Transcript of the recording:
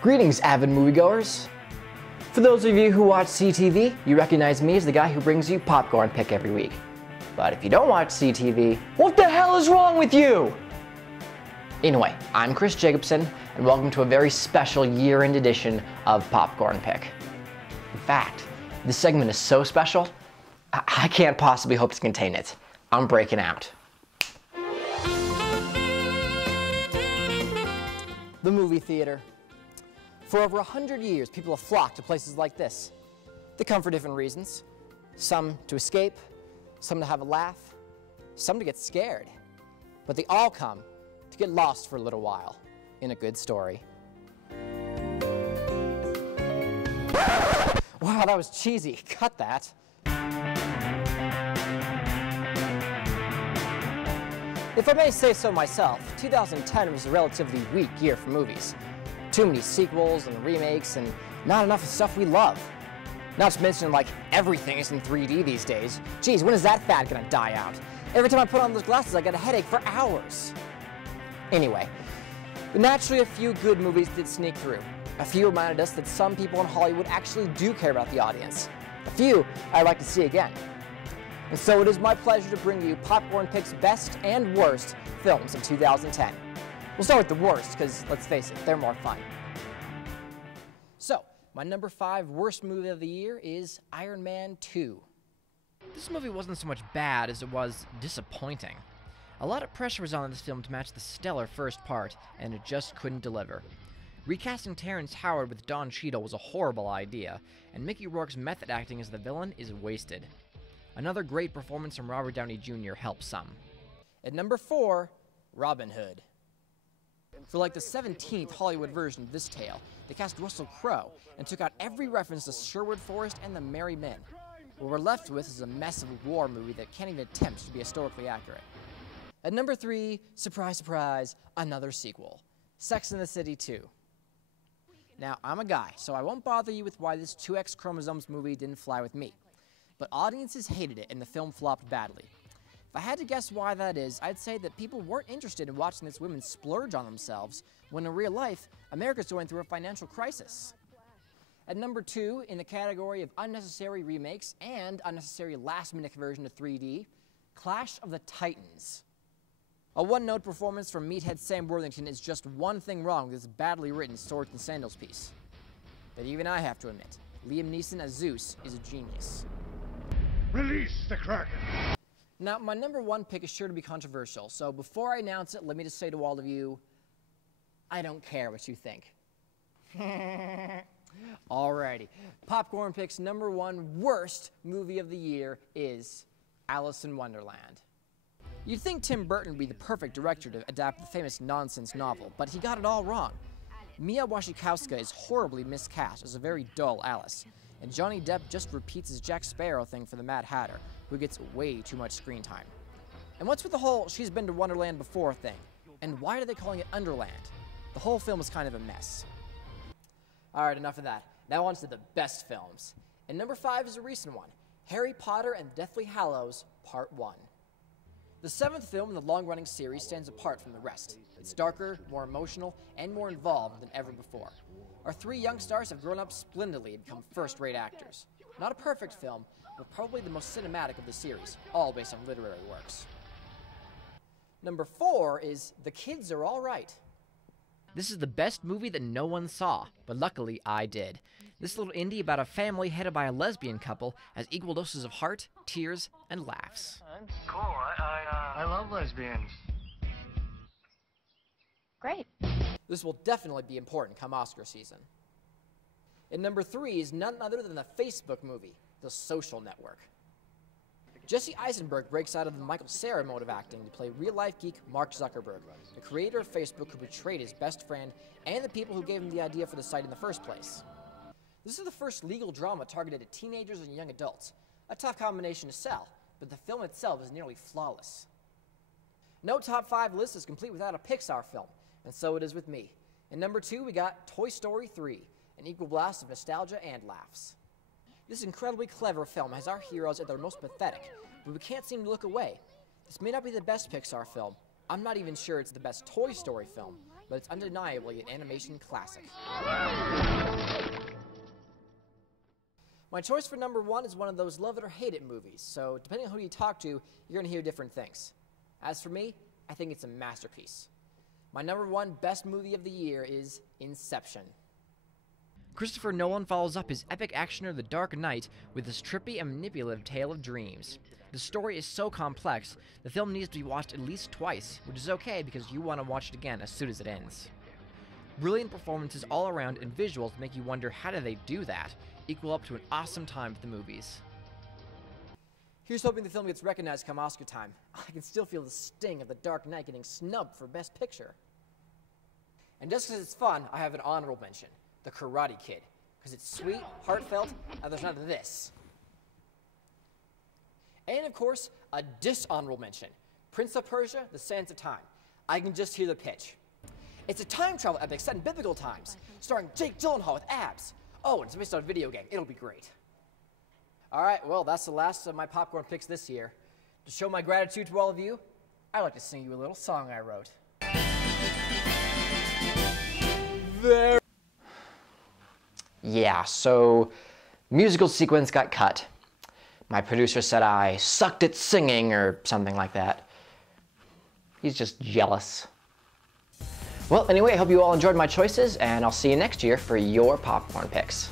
Greetings, avid moviegoers. For those of you who watch CTV, you recognize me as the guy who brings you Popcorn Pick every week. But if you don't watch CTV, what the hell is wrong with you? Anyway, I'm Chris Jacobson, and welcome to a very special year-end edition of Popcorn Pick. In fact, this segment is so special, I can't possibly hope to contain it. I'm breaking out. The movie theater. For over 100 years, people have flocked to places like this. They come for different reasons. Some to escape, some to have a laugh, some to get scared. But they all come to get lost for a little while in a good story. Wow, that was cheesy. Cut that. If I may say so myself, 2010 was a relatively weak year for movies. Too many sequels and remakes and not enough of stuff we love. Not to mention, like, everything is in 3D these days. Geez, when is that fad gonna die out? Every time I put on those glasses, I get a headache for hours. Anyway, but naturally a few good movies did sneak through. A few reminded us that some people in Hollywood actually do care about the audience. A few I'd like to see again. And so it is my pleasure to bring you Popcorn Pick's best and worst films of 2010. We'll start with the worst, because let's face it, they're more fun. So, my number 5 worst movie of the year is Iron Man 2. This movie wasn't so much bad as it was disappointing. A lot of pressure was on this film to match the stellar first part, and it just couldn't deliver. Recasting Terrence Howard with Don Cheadle was a horrible idea, and Mickey Rourke's method acting as the villain is wasted. Another great performance from Robert Downey Jr. helps some. At number 4, Robin Hood. For like the 17th Hollywood version of this tale, they cast Russell Crowe and took out every reference to Sherwood Forest and the Merry Men. What we're left with is a mess of a war movie that can't even attempt to be historically accurate. At number 3, surprise, surprise, another sequel, Sex and the City 2. Now, I'm a guy, so I won't bother you with why this 2X chromosomes movie didn't fly with me. But audiences hated it and the film flopped badly. If I had to guess why that is, I'd say that people weren't interested in watching these women splurge on themselves, when in real life, America's going through a financial crisis. At number 2, in the category of unnecessary remakes and unnecessary last-minute conversion to 3D, Clash of the Titans. A one-note performance from Meathead Sam Worthington is just one thing wrong with this badly written Swords and Sandals piece. But even I have to admit, Liam Neeson as Zeus is a genius. Release the Kraken! Now, my number 1 pick is sure to be controversial, so before I announce it, let me just say to all of you, I don't care what you think. Alrighty, Popcorn Pick's number 1 worst movie of the year is Alice in Wonderland. You'd think Tim Burton would be the perfect director to adapt the famous nonsense novel, but he got it all wrong. Mia Wasikowska is horribly miscast as a very dull Alice, and Johnny Depp just repeats his Jack Sparrow thing for the Mad Hatter, who gets way too much screen time. And what's with the whole she's been to Wonderland before thing? And why are they calling it Underland? The whole film is kind of a mess. Alright, enough of that. Now on to the best films. And number 5 is a recent one, Harry Potter and Deathly Hallows Part 1. The 7th film in the long-running series stands apart from the rest. It's darker, more emotional, and more involved than ever before. Our 3 young stars have grown up splendidly and become first-rate actors. Not a perfect film, but probably the most cinematic of the series, all based on literary works. Number 4 is The Kids Are All Right. This is the best movie that no one saw, but luckily I did. This little indie about a family headed by a lesbian couple has equal doses of heart, tears, and laughs. Cool, I love lesbians. Great. This will definitely be important come Oscar season. And number 3 is none other than the Facebook movie, The Social Network. Jesse Eisenberg breaks out of the Michael Cera mode of acting to play real-life geek Mark Zuckerberg, the creator of Facebook who betrayed his best friend and the people who gave him the idea for the site in the first place. This is the first legal drama targeted at teenagers and young adults. A tough combination to sell, but the film itself is nearly flawless. No top 5 list is complete without a Pixar film, and so it is with me. In number 2, we got Toy Story 3, an equal blast of nostalgia and laughs. This incredibly clever film has our heroes at their most pathetic, but we can't seem to look away. This may not be the best Pixar film. I'm not even sure it's the best Toy Story film, but it's undeniably an animation classic. My choice for number 1 is one of those love it or hate it movies, so depending on who you talk to, you're gonna hear different things. As for me, I think it's a masterpiece. My number 1 best movie of the year is Inception. Christopher Nolan follows up his epic actioner The Dark Knight with this trippy and manipulative tale of dreams. The story is so complex, the film needs to be watched at least twice, which is okay because you want to watch it again as soon as it ends. Brilliant performances all around and visuals make you wonder how did they do that, equal up to an awesome time at the movies. Here's hoping the film gets recognized come Oscar time. I can still feel the sting of The Dark Knight getting snubbed for Best Picture. And just because it's fun, I have an honorable mention, The Karate Kid, because it's sweet, heartfelt, and there's none of this. And of course, a dishonorable mention, Prince of Persia, The Sands of Time. I can just hear the pitch. It's a time travel epic set in biblical times, starring Jake Gyllenhaal with abs. Oh, and it's based on a video game. It'll be great. All right, well, that's the last of my popcorn picks this year. To show my gratitude to all of you, I'd like to sing you a little song I wrote. Yeah, so musical sequence got cut. My producer said I sucked at singing or something like that. He's just jealous. Well, anyway, I hope you all enjoyed my choices, and I'll see you next year for your popcorn picks.